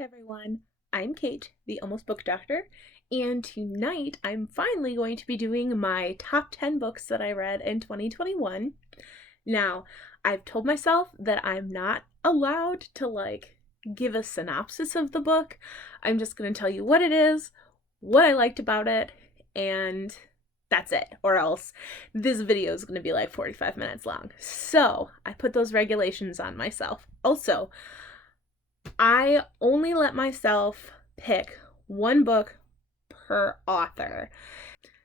Hey everyone, I'm Kate, the Almost Book Doctor, and tonight I'm finally going to be doing my top 10 books that I read in 2021. Now, I've told myself that I'm not allowed to give a synopsis of the book. I'm just going to tell you what it is, what I liked about it, and that's it, or else this video is going to be like 45 minutes long. So I put those regulations on myself. Also, I only let myself pick one book per author.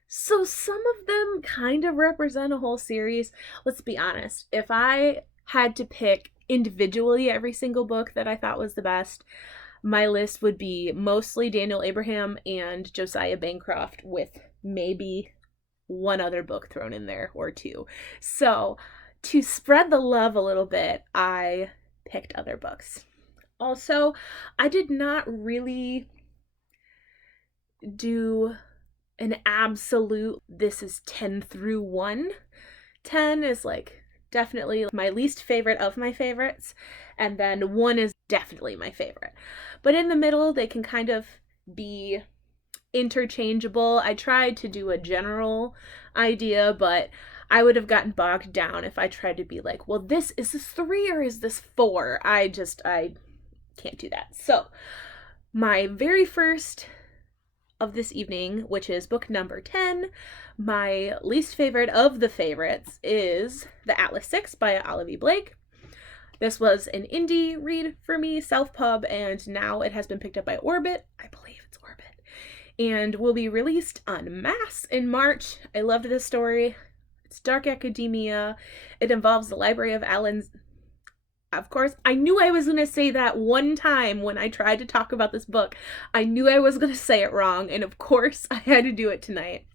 So some of them kind of represent a whole series. Let's be honest. If I had to pick individually every single book that I thought was the best, my list would be mostly Daniel Abraham and Josiah Bancroft, with maybe one other book thrown in there or two. So to spread the love a little bit, I picked other books. Also, I did not really do an absolute, this is 10 through 1. 10 is definitely my least favorite of my favorites, and then 1 is definitely my favorite. But in the middle, they can kind of be interchangeable. I tried to do a general idea, but I would have gotten bogged down if I tried to be like, well, is this 3 or is this 4? I can't do that. So my very first of this evening, which is book number 10, my least favorite of the favorites, is The Atlas 6 by Olivia Blake. This was an indie read for me, self-pub, and now it has been picked up by Orbit. I believe it's Orbit. And will be released en masse in March. I loved this story. It's dark academia. It involves the Library of Allen's. Of course, I knew I was going to say that one time when I tried to talk about this book. I knew I was going to say it wrong, and of course I had to do it tonight.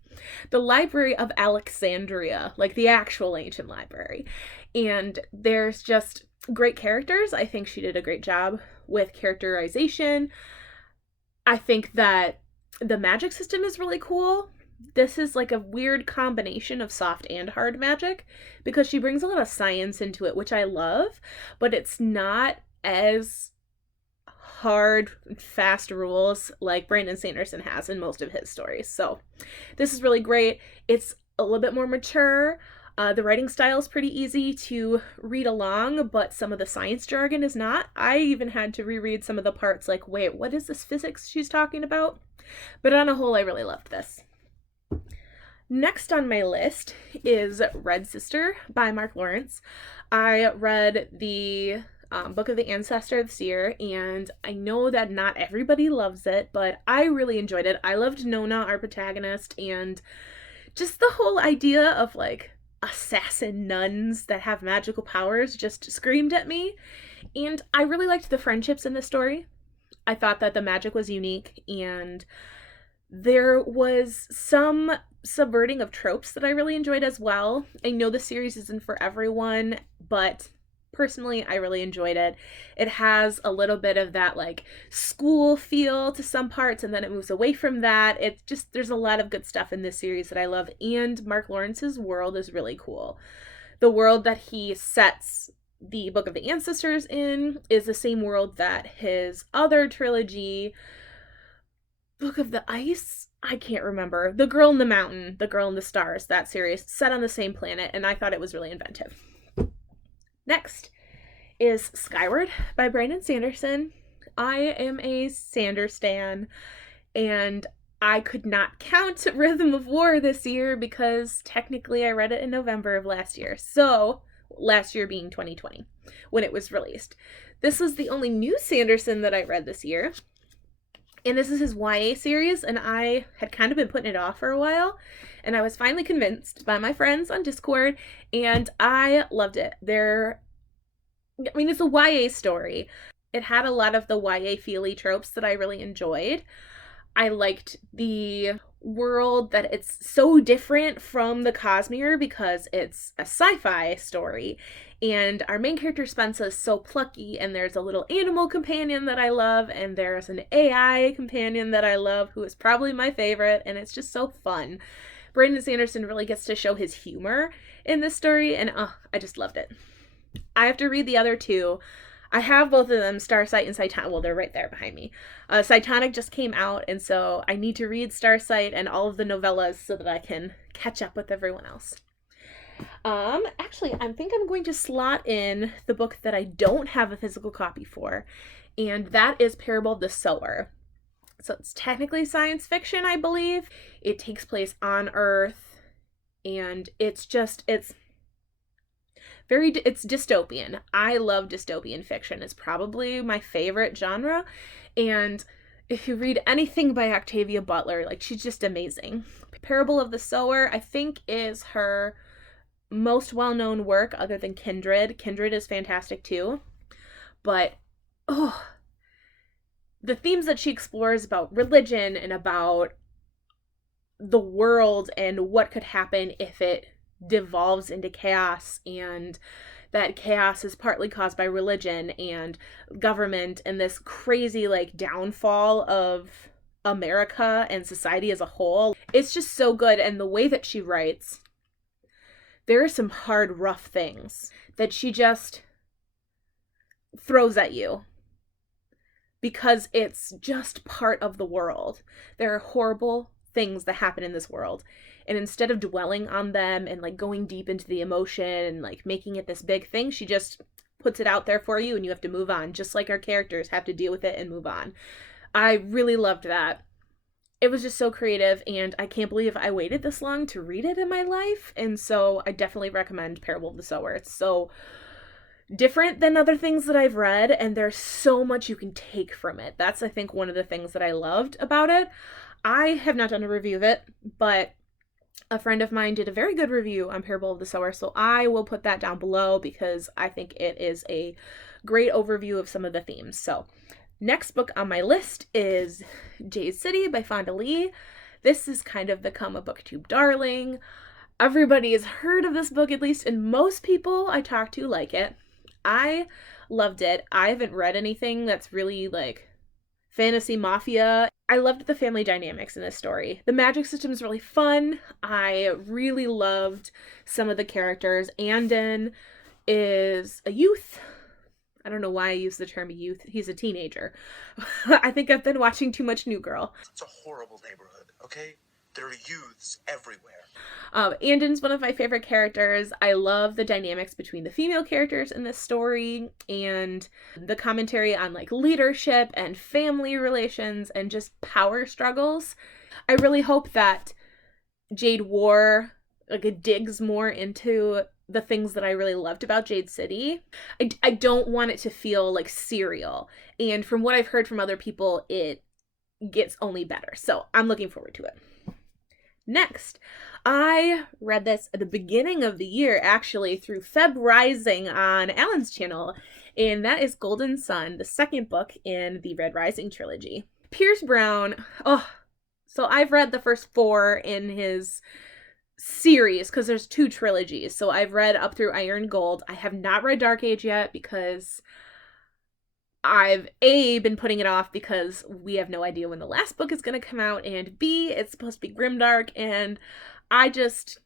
The Library of Alexandria, like the actual ancient library. And there's just great characters. I think she did a great job with characterization. I think that the magic system is really cool. This is like a weird combination of soft and hard magic, because she brings a lot of science into it, which I love, but it's not as hard, fast rules like Brandon Sanderson has in most of his stories. So this is really great. It's a little bit more mature. The writing style is pretty easy to read along, but some of the science jargon is not. I even had to reread some of the parts like, wait, what is this physics she's talking about? But on a whole, I really loved this. Next on my list is Red Sister by Mark Lawrence. I read the Book of the Ancestor this year, and I know that not everybody loves it, but I really enjoyed it. I loved Nona, our protagonist, and just the whole idea of assassin nuns that have magical powers just screamed at me. And I really liked the friendships in this story. I thought that the magic was unique, and there was some subverting of tropes that I really enjoyed as well. I know the series isn't for everyone, but personally, I really enjoyed it. It has a little bit of that school feel to some parts, and then it moves away from that. It's just, there's a lot of good stuff in this series that I love, and Mark Lawrence's world is really cool. The world that he sets the Book of the Ancestors in is the same world that his other trilogy, Book of the Ice, I can't remember. The Girl in the Mountain, The Girl in the Stars, that series, set on the same planet, and I thought it was really inventive. Next is Skyward by Brandon Sanderson. I am a Sanders stan, and I could not count Rhythm of War this year because technically I read it in November of last year. So, last year being 2020, when it was released. This was the only new Sanderson that I read this year. And this is his YA series, and I had kind of been putting it off for a while, and I was finally convinced by my friends on Discord, and I loved it. It's a YA story. It had a lot of the YA feely tropes that I really enjoyed. I liked the world, that it's so different from the Cosmere because it's a sci-fi story, and our main character Spensa is so plucky, and there's a little animal companion that I love, and there's an AI companion that I love who is probably my favorite, and it's just so fun. Brandon Sanderson really gets to show his humor in this story, and I just loved it. I have to read the other two. I have both of them, Starsight and Cytonic. Well, they're right there behind me. Cytonic just came out, and so I need to read Starsight and all of the novellas so that I can catch up with everyone else. Actually, I think I'm going to slot in the book that I don't have a physical copy for, and that is Parable of the Sower. So it's technically science fiction, I believe. It takes place on Earth, and it's dystopian. I love dystopian fiction. It's probably my favorite genre, and if you read anything by Octavia Butler, like, she's just amazing. Parable of the Sower, I think, is her most well-known work other than Kindred. Kindred is fantastic too, but the themes that she explores about religion and about the world and what could happen if it devolves into chaos, and that chaos is partly caused by religion and government and this crazy like downfall of America and society as a whole. It's just so good, and the way that she writes, there are some hard, rough things that she just throws at you because it's just part of the world. There are horrible things that happen in this world, and instead of dwelling on them and like going deep into the emotion and like making it this big thing, she just puts it out there for you and you have to move on, just like our characters have to deal with it and move on. I really loved that. It was just so creative, and I can't believe I waited this long to read it in my life, and so I definitely recommend Parable of the Sower. It's so different than other things that I've read, and there's so much you can take from it. That's, I think, one of the things that I loved about it. I have not done a review of it, but a friend of mine did a very good review on Parable of the Sower, so I will put that down below because I think it is a great overview of some of the themes. So next book on my list is Jade City by Fonda Lee. This has kind of become a booktube darling. Everybody has heard of this book at least, and most people I talk to like it. I loved it. I haven't read anything that's really like fantasy mafia. I loved the family dynamics in this story. The magic system is really fun. I really loved some of the characters. Andon is a youth. I don't know why I use the term youth. He's a teenager. I think I've been watching too much New Girl. It's a horrible neighborhood, okay? There are youths everywhere. Andon's one of my favorite characters. I love the dynamics between the female characters in this story and the commentary on like leadership and family relations and just power struggles. I really hope that Jade War digs more into the things that I really loved about Jade City. I don't want it to feel like serial, and from what I've heard from other people, it gets only better. So I'm looking forward to it. Next, I read this at the beginning of the year, actually, through Feb Rising on Alan's channel, and that is Golden Sun, the second book in the Red Rising trilogy. Pierce Brown, so I've read the first 4 in his series, because there's 2 trilogies, so I've read up through Iron Gold. I have not read Dark Age yet, because I've A, been putting it off because we have no idea when the last book is going to come out, and B, it's supposed to be grimdark, and I just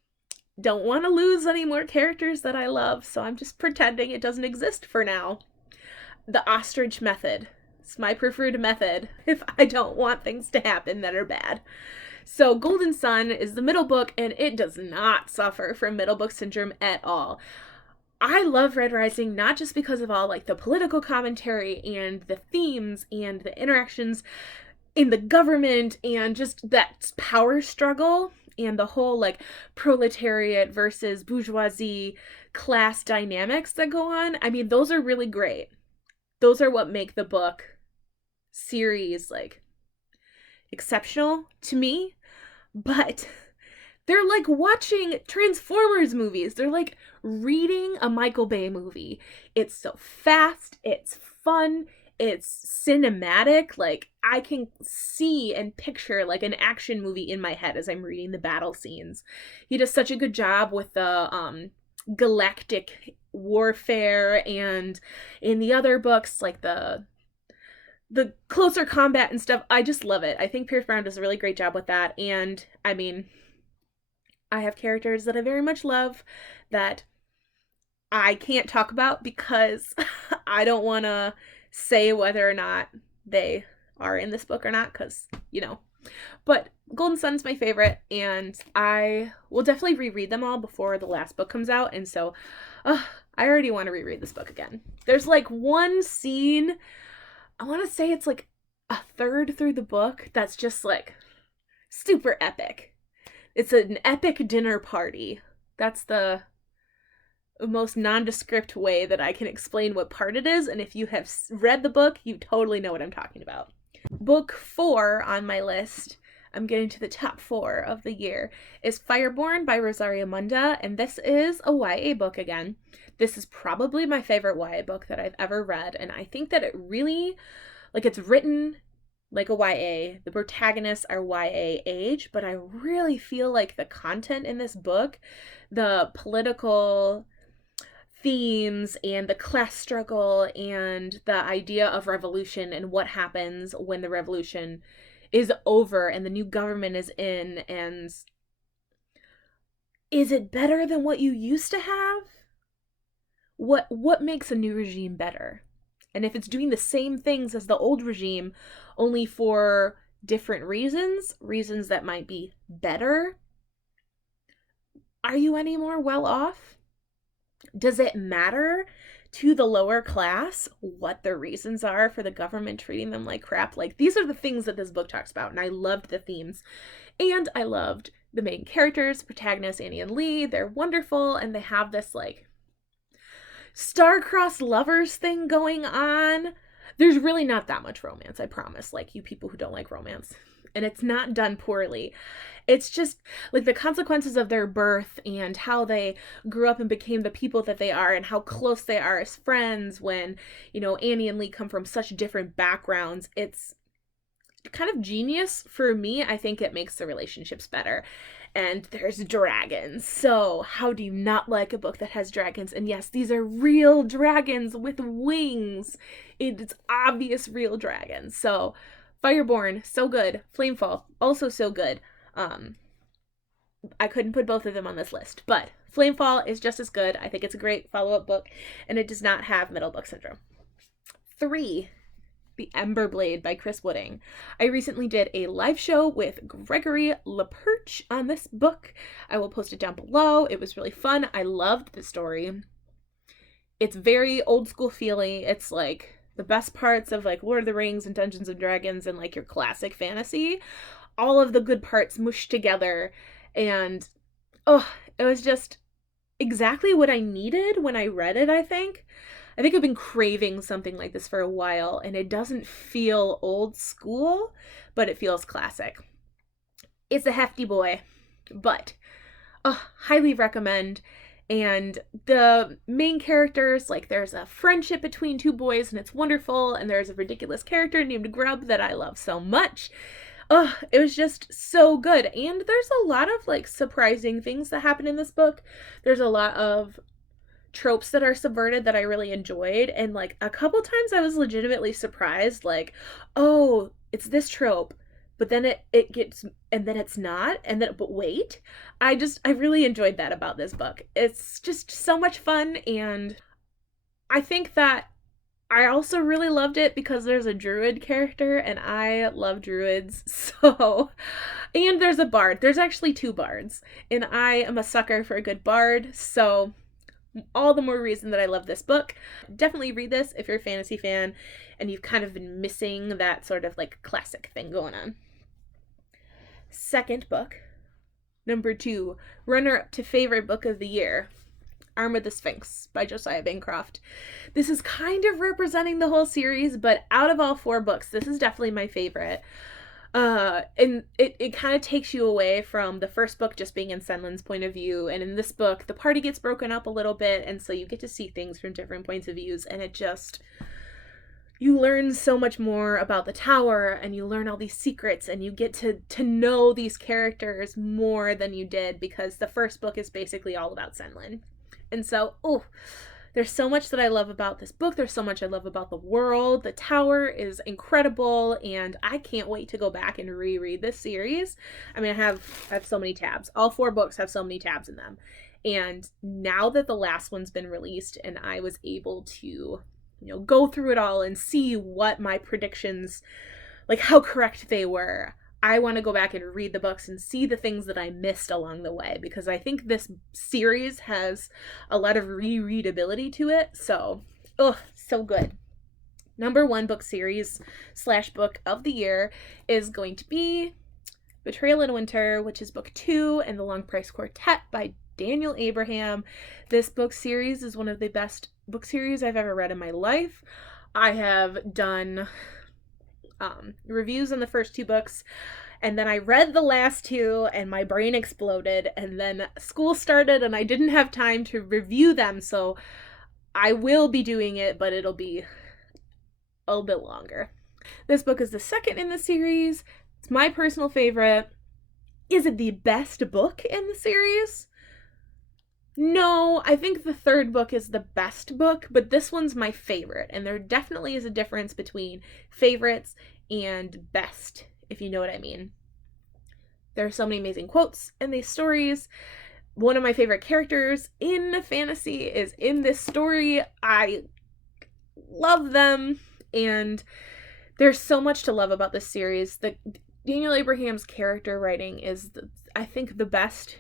don't want to lose any more characters that I love, so I'm just pretending it doesn't exist for now. The ostrich method. It's my preferred method if I don't want things to happen that are bad. So Golden Sun is the middle book, and it does not suffer from middle book syndrome at all. I love Red Rising not just because of all like the political commentary and the themes and the interactions in the government and just that power struggle and the whole like proletariat versus bourgeoisie class dynamics that go on. I mean, those are really great. Those are what make the book series like exceptional to me, but they're like watching Transformers movies. They're like reading a Michael Bay movie. It's so fast, it's fun, it's cinematic. Like, I can see and picture like an action movie in my head as I'm reading the battle scenes. He does such a good job with the galactic warfare, and in the other books, like the closer combat and stuff. I just love it. I think Pierce Brown does a really great job with that, and I mean, I have characters that I very much love that I can't talk about because I don't want to say whether or not they are in this book or not, because, you know. But Golden Sun's my favorite, and I will definitely reread them all before the last book comes out, and so I already want to reread this book again. There's like one scene, I want to say it's like a third through the book, that's just like super epic. It's an epic dinner party. That's the most nondescript way that I can explain what part it is, and if you have read the book, you totally know what I'm talking about. Book 4 on my list, I'm getting to the top 4 of the year, is Fireborne by Rosaria Munda, and this is a YA book again. This is probably my favorite YA book that I've ever read, and I think that it really, like, it's written like a YA. The protagonists are YA age, but I really feel like the content in this book, the political themes and the class struggle and the idea of revolution and what happens when the revolution is over and the new government is in, and is it better than what you used to have? What makes a new regime better? And if it's doing the same things as the old regime, only for different reasons that might be better, are you any more well off? Does it matter to the lower class what the reasons are for the government treating them like crap? Like, these are the things that this book talks about, and I loved the themes. And I loved the main characters, protagonists, Annie and Lee. They're wonderful, and they have this, like, star-crossed lovers thing going on. There's really not that much romance, I promise, like, you people who don't like romance. And it's not done poorly. It's just, like, the consequences of their birth and how they grew up and became the people that they are and how close they are as friends when, you know, Annie and Lee come from such different backgrounds. It's kind of genius for me. I think it makes the relationships better. And there's dragons. So how do you not like a book that has dragons? And yes, these are real dragons with wings. It's obvious real dragons. So Fireborne, so good. Flamefall, also so good. I couldn't put both of them on this list, but Flamefall is just as good. I think it's a great follow-up book, and it does not have middle book syndrome. 3, The Ember Blade by Chris Wooding. I recently did a live show with Gregory LaPerche on this book. I will post it down below. It was really fun. I loved the story. It's very old school feeling. It's like the best parts of like Lord of the Rings and Dungeons and Dragons and like your classic fantasy. All of the good parts mushed together, and it was just exactly what I needed when I read it, I think. I've been craving something like this for a while, and it doesn't feel old school, but it feels classic. It's a hefty boy, but highly recommend. And the main characters, like, there's a friendship between two boys, and it's wonderful, and there's a ridiculous character named Grub that I love so much. It was just so good. And there's a lot of, like, surprising things that happen in this book. There's a lot of tropes that are subverted that I really enjoyed, and like a couple times I was legitimately surprised, like, oh, it's this trope, but then it gets, and then it's not, and then, but wait. I really enjoyed that about this book. It's just so much fun, and I think that I also really loved it because there's a druid character, and I love druids, so, and there's a bard. There's actually 2 bards, and I am a sucker for a good bard, so all the more reason that I love this book. Definitely read this if you're a fantasy fan and you've kind of been missing that sort of like classic thing going on. Second book, number 2, runner-up to favorite book of the year, Arm of the Sphinx by Josiah Bancroft. This is kind of representing the whole series, but out of all 4 books, this is definitely my favorite. And it kind of takes you away from the first book just being in Senlin's point of view, and in this book, the party gets broken up a little bit, and so you get to see things from different points of views, and you learn so much more about the tower, and you learn all these secrets, and you get to know these characters more than you did, because the first book is basically all about Senlin. And so, there's so much that I love about this book. There's so much I love about the world. The tower is incredible, and I can't wait to go back and reread this series. I mean, I have so many tabs. All 4 books have so many tabs in them. And now that the last one's been released and I was able to, go through it all and see what my predictions, like how correct they were, I want to go back and read the books and see the things that I missed along the way, because I think this series has a lot of rereadability to it. So, so good. Number 1 book series / book of the year is going to be Betrayal in Winter, which is book 2 in the Long Price Quartet by Daniel Abraham. This book series is one of the best book series I've ever read in my life. I have done reviews on the first 2 books, and then I read the last 2 and my brain exploded, and then school started and I didn't have time to review them, so I will be doing it, but it'll be a little bit longer. This book is the second in the series. It's my personal favorite. Is it the best book in the series? No, I think the third book is the best book, but this one's my favorite, and there definitely is a difference between favorites and best, if you know what I mean. There are so many amazing quotes in these stories. One of my favorite characters in fantasy is in this story. I love them, and there's so much to love about this series. Daniel Abraham's character writing is, I think, the best.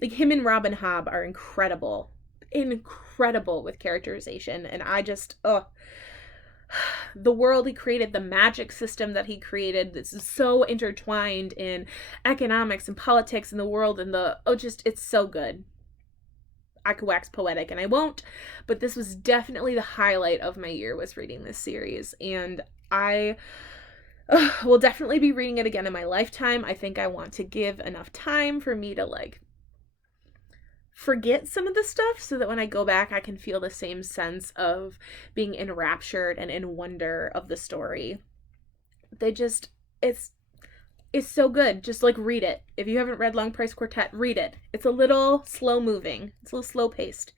Like, him and Robin Hobb are incredible with characterization, and I just, the world he created, the magic system that he created, this is so intertwined in economics and politics and the world and it's so good. I could wax poetic and I won't, but this was definitely the highlight of my year, was reading this series, and I will definitely be reading it again in my lifetime. I think I want to give enough time for me to forget some of the stuff so that when I go back I can feel the same sense of being enraptured and in wonder of the story. It's so good. Just read it. If you haven't read Long Price Quartet, read it. It's a little slow moving. It's a little slow paced,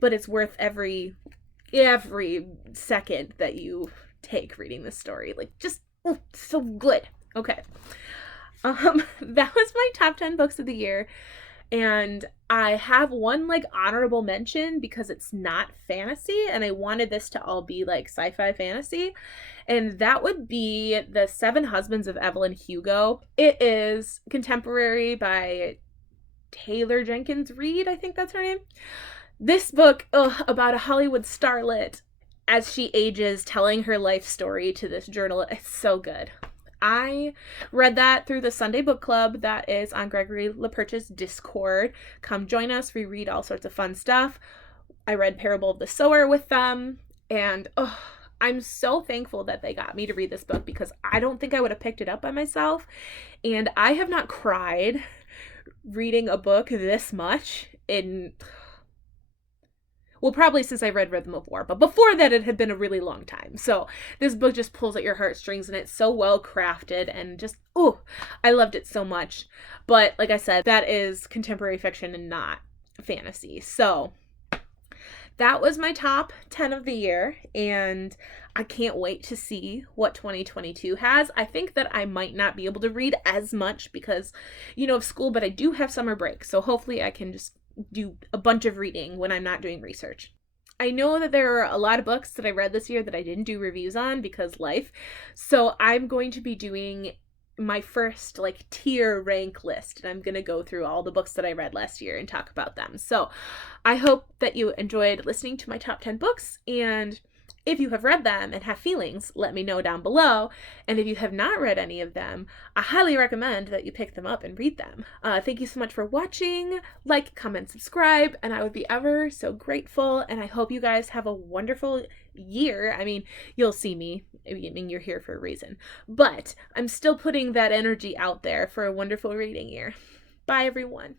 but it's worth every second that you take reading this story. So good. Okay. That was my top 10 books of the year. And I have one honorable mention because it's not fantasy, and I wanted this to all be sci-fi fantasy, and that would be The 7 Husbands of Evelyn Hugo. It is contemporary by Taylor Jenkins Reid, I think that's her name. This book, about a Hollywood starlet as she ages, telling her life story to this journalist. It's so good. I read that through the Sunday book club that is on Gregory LaPerche's Discord. Come join us. We read all sorts of fun stuff. I read Parable of the Sower with them, and I'm so thankful that they got me to read this book, because I don't think I would have picked it up by myself, and I have not cried reading a book this much in, well, probably since I read Rhythm of War, but before that it had been a really long time. So this book just pulls at your heartstrings, and it's so well crafted, and just, I loved it so much. But like I said, that is contemporary fiction and not fantasy. So that was my top 10 of the year, and I can't wait to see what 2022 has. I think that I might not be able to read as much because, of school, but I do have summer break, so hopefully I can just do a bunch of reading when I'm not doing research. I know that there are a lot of books that I read this year that I didn't do reviews on because life, so I'm going to be doing my first tier rank list, and I'm going to go through all the books that I read last year and talk about them. So I hope that you enjoyed listening to my top 10 books, and if you have read them and have feelings, let me know down below. And if you have not read any of them, I highly recommend that you pick them up and read them. Thank you so much for watching. Like, comment, subscribe, and I would be ever so grateful. And I hope you guys have a wonderful year. I mean, you'll see me. I mean, you're here for a reason. But I'm still putting that energy out there for a wonderful reading year. Bye, everyone.